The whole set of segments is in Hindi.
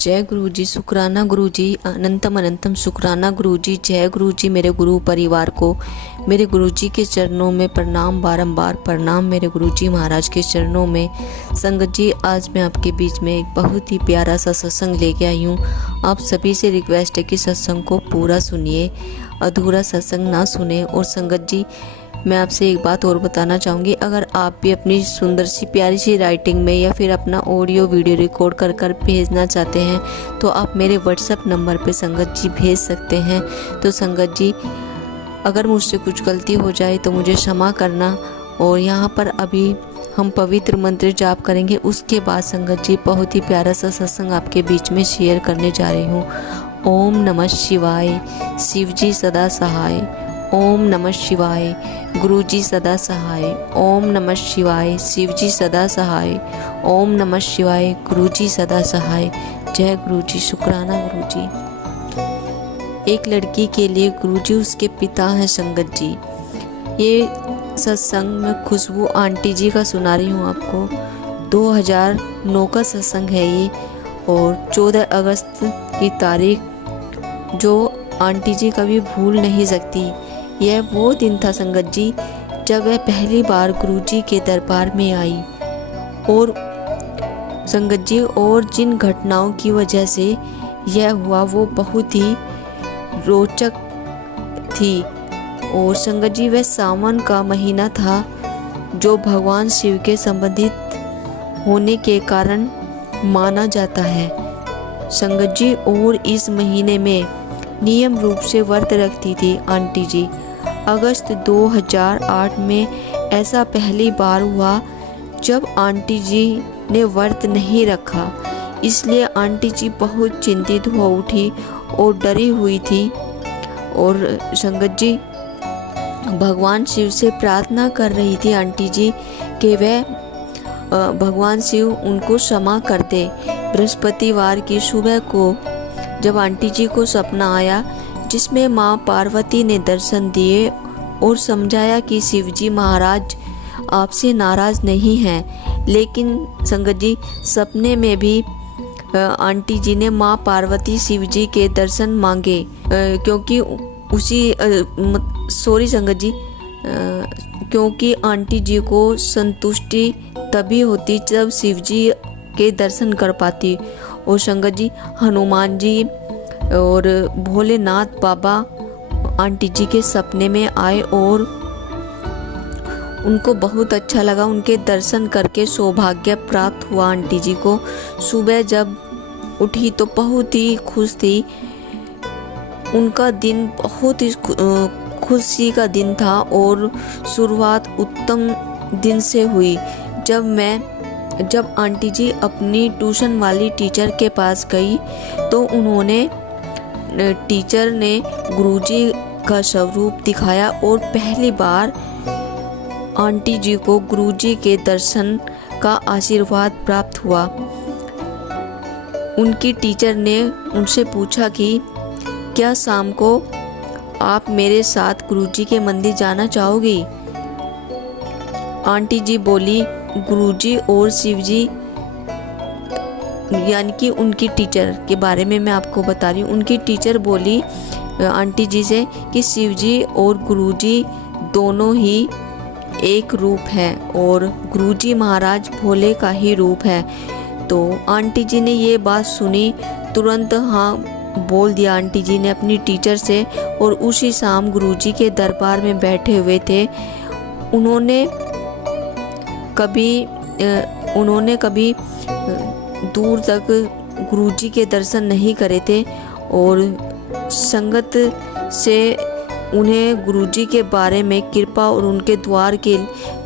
जय गुरु जी, शुक्राना गुरु जी, अनंतम अनंतम शुक्राना गुरु जी। जय गुरु जी। मेरे गुरु परिवार को मेरे गुरु जी के चरणों में प्रणाम, बारंबार प्रणाम मेरे गुरु जी महाराज के चरणों में। संगत जी, आज मैं आपके बीच में एक बहुत ही प्यारा सा सत्संग लेके आई हूँ। आप सभी से रिक्वेस्ट है कि सत्संग को पूरा सुनिए, अधूरा सत्संग ना सुने। और संगत जी, मैं आपसे एक बात और बताना चाहूँगी, अगर आप भी अपनी सुंदर सी प्यारी सी राइटिंग में या फिर अपना ऑडियो वीडियो रिकॉर्ड कर भेजना चाहते हैं तो आप मेरे व्हाट्सएप नंबर पे संगत जी भेज सकते हैं। तो संगत जी, अगर मुझसे कुछ गलती हो जाए तो मुझे क्षमा करना। और यहाँ पर अभी हम पवित्र मंत्र जाप करेंगे, उसके बाद संगत जी बहुत ही प्यारा सा सत्संग आपके बीच में शेयर करने जा रही हूँ। ओम नमः शिवाय, शिव जी सदा सहाय। ओम नमः शिवाय, गुरु जी सदा सहाय। ओम नमः शिवाय, शिव जी सदा सहाय। ओम नमः शिवाय, गुरु जी सदा सहाय। जय गुरु जी, शुक्राना गुरु जी। एक लड़की के लिए गुरु जी उसके पिता हैं संगत जी। ये सत्संग मैं खुशबू आंटी जी का सुना रही हूँ आपको। 2009 का सत्संग है ये, और 14 अगस्त की तारीख जो आंटी जी कभी भूल नहीं सकती। यह वो दिन था संगत जी जब वह पहली बार गुरुजी के दरबार में आई। और संगत जी, और जिन घटनाओं की वजह से यह हुआ वो बहुत ही रोचक थी। और संगत जी, वह सावन का महीना था जो भगवान शिव के संबंधित होने के कारण माना जाता है संगत जी। और इस महीने में नियम रूप से व्रत रखती थी आंटी जी। अगस्त 2008 में ऐसा पहली बार हुआ जब आंटी जी ने व्रत नहीं रखा, इसलिए आंटी जी बहुत चिंतित हो उठी और डरी हुई थी। और संगत जी, भगवान शिव से प्रार्थना कर रही थी आंटी जी कि वह भगवान शिव उनको क्षमा कर दे। बृहस्पतिवार की सुबह को जब आंटी जी को सपना आया जिसमें माँ पार्वती ने दर्शन दिए और समझाया कि शिवजी महाराज आपसे नाराज नहीं हैं। लेकिन संगत जी, सपने में भी आंटी जी ने माँ पार्वती शिवजी के दर्शन मांगे, क्योंकि क्योंकि आंटी जी को संतुष्टि तभी होती जब शिवजी के दर्शन कर पाती। और संगत जी, हनुमान जी और भोलेनाथ बाबा आंटी जी के सपने में आए और उनको बहुत अच्छा लगा। उनके दर्शन करके सौभाग्य प्राप्त हुआ आंटी जी को। सुबह जब उठी तो बहुत ही खुश थी। उनका दिन बहुत ही खुशी का दिन था और शुरुआत उत्तम दिन से हुई। जब आंटी जी अपनी ट्यूशन वाली टीचर के पास गई तो टीचर ने गुरुजी का स्वरूप दिखाया और पहली बार आंटी जी को गुरुजी के दर्शन का आशीर्वाद प्राप्त हुआ। उनकी टीचर ने उनसे पूछा कि क्या शाम को आप मेरे साथ गुरुजी के मंदिर जाना चाहोगी? आंटी जी बोली, गुरुजी और शिवजी, यानी कि उनकी टीचर के बारे में मैं आपको बता रही हूँ। उनकी टीचर बोली आंटी जी से कि शिवजी और गुरुजी दोनों ही एक रूप है और गुरुजी महाराज भोले का ही रूप है। तो आंटी जी ने ये बात सुनी, तुरंत हाँ बोल दिया आंटी जी ने अपनी टीचर से। और उसी शाम गुरुजी के दरबार में बैठे हुए थे। उन्होंने कभी दूर तक गुरुजी के दर्शन नहीं करे थे। और संगत से उन्हें गुरुजी के बारे में, कृपा और उनके द्वार के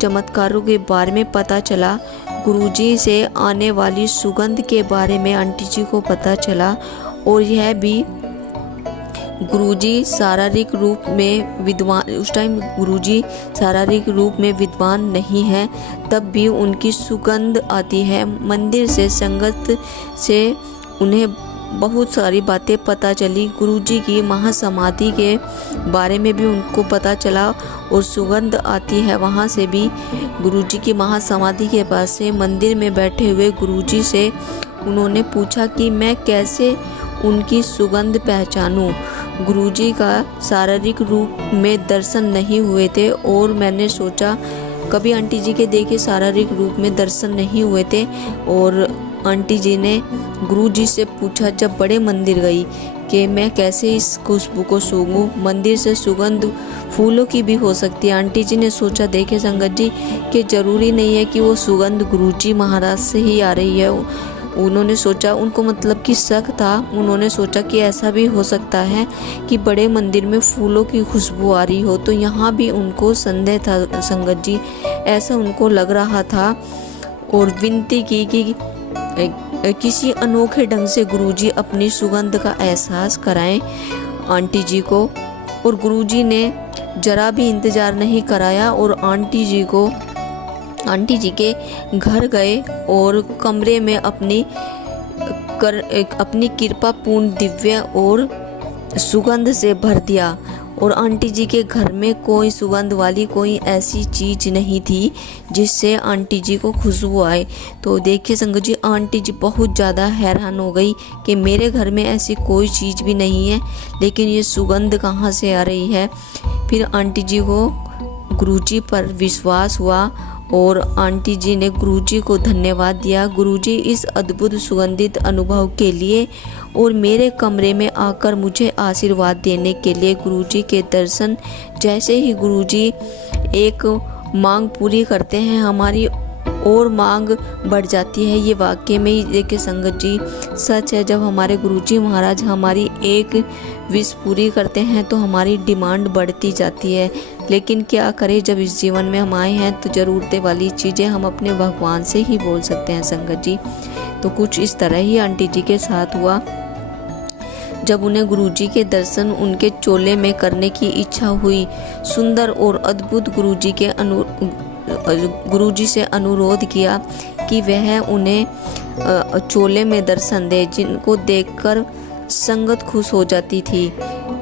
चमत्कारों के बारे में पता चला। गुरुजी से आने वाली सुगंध के बारे में आंटी जी को पता चला। और यह भी गुरुजी शारीरिक रूप में विद्वान, उस टाइम गुरुजी शारीरिक रूप में विद्वान नहीं है, तब भी उनकी सुगंध आती है मंदिर से। संगत से उन्हें बहुत सारी बातें पता चली। गुरुजी की महासमाधि के बारे में भी उनको पता चला और सुगंध आती है वहाँ से भी, गुरुजी की महासमाधि के पास से, मंदिर में बैठे हुए गुरुजी से। उन्होंने पूछा कि मैं कैसे उनकी सुगंध पहचानूं। गुरुजी का शारीरिक रूप में दर्शन नहीं हुए थे और मैंने सोचा कभी आंटी जी के देखे शारीरिक रूप में दर्शन नहीं हुए थे। और आंटी जी ने गुरुजी से पूछा जब बड़े मंदिर गई कि मैं कैसे इस खुशबू को सूंघूं। मंदिर से सुगंध फूलों की भी हो सकती है। आंटी जी ने सोचा देखे संगत जी कि ज़रूरी नहीं है कि वो सुगंध गुरुजी महाराज से ही आ रही है। उन्होंने सोचा, उनको मतलब कि शक था, उन्होंने सोचा कि ऐसा भी हो सकता है कि बड़े मंदिर में फूलों की खुशबू आ रही हो। तो यहाँ भी उनको संदेह था संगत जी, ऐसा उनको लग रहा था। और विनती की कि किसी अनोखे ढंग से गुरुजी अपनी सुगंध का एहसास कराएं आंटी जी को। और गुरुजी ने जरा भी इंतज़ार नहीं कराया और आंटी जी के घर गए और कमरे में अपनी कृपापूर्ण दिव्य और सुगंध से भर दिया। और आंटी जी के घर में कोई सुगंध वाली कोई ऐसी चीज़ नहीं थी जिससे आंटी जी को खुशबू आए। तो देखिए संगत जी, आंटी जी बहुत ज़्यादा हैरान हो गई कि मेरे घर में ऐसी कोई चीज़ भी नहीं है, लेकिन ये सुगंध कहाँ से आ रही है। फिर आंटी जी को गुरुजी पर विश्वास हुआ और आंटी जी ने गुरुजी को धन्यवाद दिया। गुरुजी इस अद्भुत सुगंधित अनुभव के लिए और मेरे कमरे में आकर मुझे आशीर्वाद देने के लिए। गुरुजी के दर्शन जैसे ही गुरुजी एक मांग पूरी करते हैं, हमारी और मांग बढ़ जाती है। ये वाकई में ही देखिए संगत जी सच है। जब हमारे गुरुजी महाराज हमारी एक विश पूरी करते हैं तो हमारी डिमांड बढ़ती जाती है। लेकिन क्या करें, जब इस जीवन में हम आए हैं तो ज़रूरतें वाली चीज़ें हम अपने भगवान से ही बोल सकते हैं संगत जी। तो कुछ इस तरह ही आंटी जी के साथ हुआ। जब उन्हें गुरुजी के दर्शन उनके चोले में करने की इच्छा हुई, सुंदर और अद्भुत गुरुजी से अनुरोध किया कि वह उन्हें चोले में दर्शन दे, जिनको देखकर संगत खुश हो जाती थी।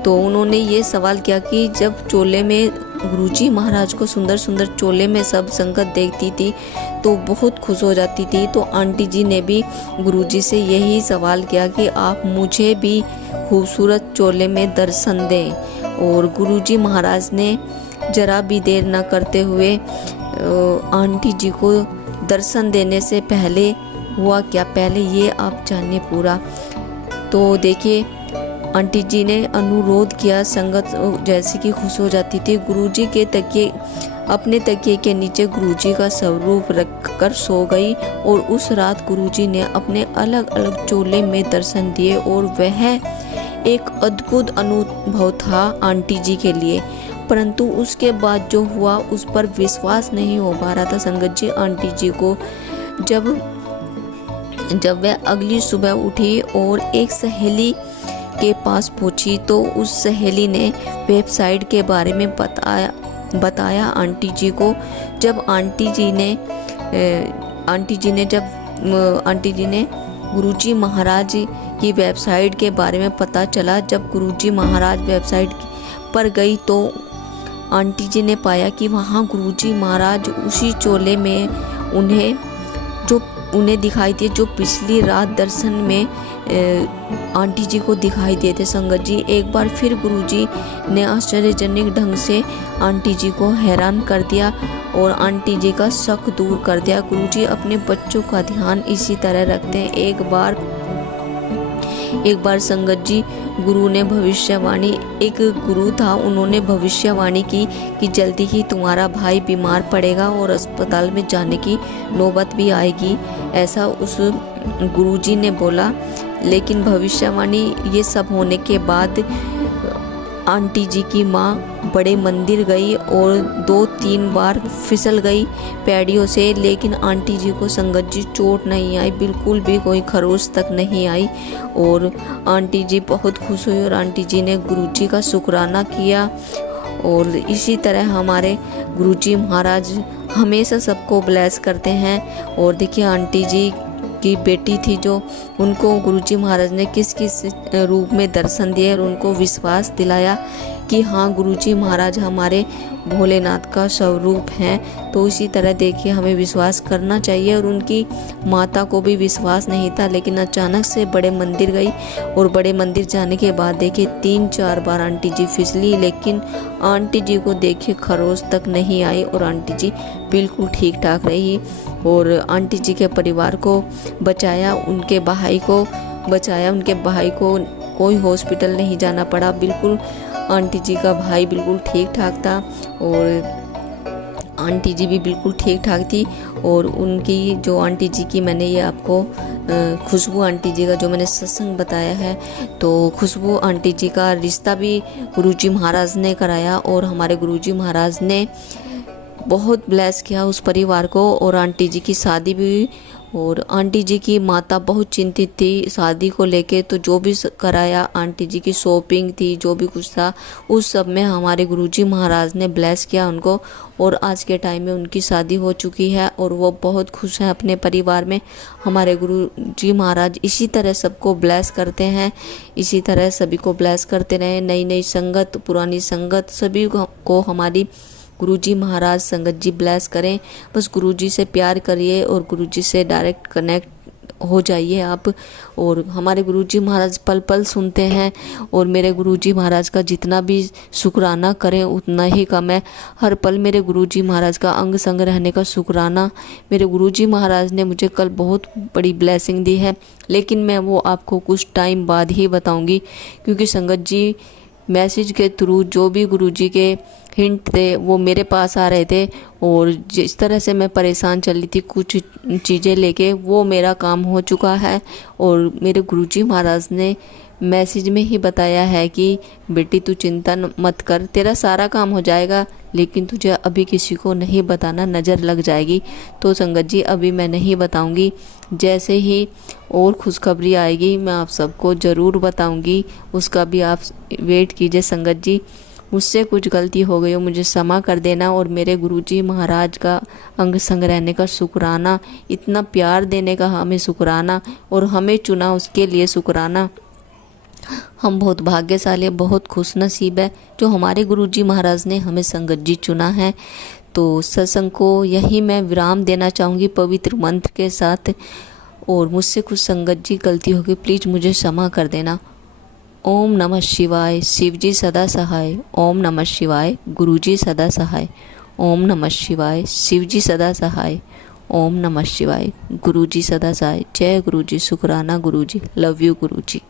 तो उन्होंने ये सवाल किया कि जब चोले में गुरुजी महाराज को सुंदर सुंदर चोले में सब संगत देखती थी तो बहुत खुश हो जाती थी। तो आंटी जी ने भी गुरुजी से यही सवाल किया कि आप मुझे भी खूबसूरत चोले में दर्शन दें। और गुरुजी महाराज ने जरा भी देर न करते हुए आंटी जी को दर्शन देने से पहले हुआ क्या, पहले ये आप जानिए पूरा। तो देखिए आंटी जी ने अनुरोध किया, संगत जैसे कि खुश हो जाती थी। गुरुजी के अपने तकिए के नीचे गुरुजी का स्वरूप रखकर सो गई। और उस रात गुरुजी ने अपने अलग अलग चोले में दर्शन दिए और वह एक अद्भुत अनुभव था आंटी जी के लिए। परंतु उसके बाद जो हुआ उस पर विश्वास नहीं हो पा रहा था संगत जी आंटी जी को। जब वह अगली सुबह उठी और एक सहेली के पास पहुंची तो उस सहेली ने वेबसाइट के बारे में बताया आंटी जी को। जब आंटी जी ने गुरुजी महाराज की वेबसाइट के बारे में पता चला, जब गुरुजी महाराज वेबसाइट पर गई तो आंटी जी ने पाया कि वहाँ गुरुजी महाराज उसी चोले में उन्हें दिखाई दिए जो पिछली रात दर्शन में आंटी जी को दिखाई दिए थे संगत जी। एक बार फिर गुरुजी ने आश्चर्यजनक ढंग से आंटी जी को हैरान कर दिया और आंटी जी का शक दूर कर दिया। गुरुजी अपने बच्चों का ध्यान इसी तरह रखते हैं। एक बार संगत जी एक गुरु था, उन्होंने भविष्यवाणी की कि जल्दी ही तुम्हारा भाई बीमार पड़ेगा और अस्पताल में जाने की नौबत भी आएगी, ऐसा उस गुरुजी ने बोला। लेकिन भविष्यवाणी ये सब होने के बाद आंटी जी की माँ बड़े मंदिर गई और 2-3 बार फिसल गई पैड़ियों से, लेकिन आंटी जी को संगत जी चोट नहीं आई, बिल्कुल भी कोई खरोच तक नहीं आई। और आंटी जी बहुत खुश हुई और आंटी जी ने गुरुजी का शुक्राना किया। और इसी तरह हमारे गुरुजी महाराज हमेशा सबको ब्लेस करते हैं। और देखिए आंटी जी की बेटी थी जो उनको गुरुजी महाराज ने किस किस रूप में दर्शन दिए और उनको विश्वास दिलाया कि हाँ गुरुजी महाराज हमारे भोलेनाथ का स्वरूप हैं। तो इसी तरह देखिए हमें विश्वास करना चाहिए। और उनकी माता को भी विश्वास नहीं था, लेकिन अचानक से बड़े मंदिर गई और बड़े मंदिर जाने के बाद देखिए 3-4 बार आंटी जी फिसली, लेकिन आंटी जी को देखिए खरोच तक नहीं आई और आंटी जी बिल्कुल ठीक ठाक रही। और आंटी जी के परिवार को बचाया, उनके भाई को बचाया, उनके भाई को कोई हॉस्पिटल नहीं जाना पड़ा। बिल्कुल आंटी जी का भाई बिल्कुल ठीक ठाक था और आंटी जी भी बिल्कुल ठीक ठाक थी। और उनकी जो आंटी जी की मैंने ये आपको खुशबू आंटी जी का जो मैंने सत्संग बताया है, तो खुशबू आंटी जी का रिश्ता भी गुरुजी महाराज ने कराया और हमारे गुरुजी महाराज ने बहुत ब्लेस किया उस परिवार को। और आंटी जी की शादी भी हुई और आंटी जी की माता बहुत चिंतित थी शादी को लेके, तो जो भी कराया आंटी जी की शॉपिंग थी, जो भी कुछ था उस सब में हमारे गुरुजी महाराज ने ब्लेस किया उनको। और आज के टाइम में उनकी शादी हो चुकी है और वो बहुत खुश हैं अपने परिवार में। हमारे गुरुजी महाराज इसी तरह सबको ब्लेस करते हैं, इसी तरह सभी को ब्लेस करते रहे। नई नई संगत, पुरानी संगत, सभी को हमारी गुरुजी महाराज संगत जी ब्लेस करें। बस गुरुजी से प्यार करिए और गुरुजी से डायरेक्ट कनेक्ट हो जाइए आप। और हमारे गुरुजी महाराज पल पल सुनते हैं और मेरे गुरुजी महाराज का जितना भी शुक्राना करें उतना ही कम है। हर पल मेरे गुरुजी महाराज का अंग संग रहने का शुक्राना। मेरे गुरुजी महाराज ने मुझे कल बहुत बड़ी ब्लेसिंग दी है, लेकिन मैं वो आपको कुछ टाइम बाद ही बताऊंगी, क्योंकि संगत जी मैसेज के थ्रू जो भी गुरुजी के हिंट थे वो मेरे पास आ रहे थे। और जिस तरह से मैं परेशान चल रही थी कुछ चीज़ें लेके, वो मेरा काम हो चुका है। और मेरे गुरुजी महाराज ने मैसेज में ही बताया है कि बेटी तू चिंता मत कर, तेरा सारा काम हो जाएगा, लेकिन तुझे अभी किसी को नहीं बताना, नज़र लग जाएगी। तो संगत जी अभी मैं नहीं बताऊंगी, जैसे ही और खुशखबरी आएगी मैं आप सबको ज़रूर बताऊंगी, उसका भी आप वेट कीजिए। संगत जी मुझसे कुछ गलती हो गई हो मुझे क्षमा कर देना। और मेरे गुरुजी महाराज का अंग संग रहने का शुक्राना, इतना प्यार देने का हमें शुक्राना और हमें चुना उसके लिए शुक्राना। हम बहुत भाग्यशाली, बहुत खुश नसीब है जो हमारे गुरुजी महाराज ने हमें संगत जी चुना है। तो सत्संग को यही मैं विराम देना चाहूँगी पवित्र मंत्र के साथ। और मुझसे कुछ संगत जी गलती हो गई, प्लीज़ मुझे क्षमा कर देना। ओम नमः शिवाय, शिव जी सदा सहाय। ओम नमः शिवाय, गुरुजी सदा सहाय। ओम नमः शिवाय, शिव जी सदा सहाय। ओम नमः शिवाय, गुरुजी सदा सहाय। जय गुरुजी, शुक्राना गुरुजी, लव यू गुरुजी।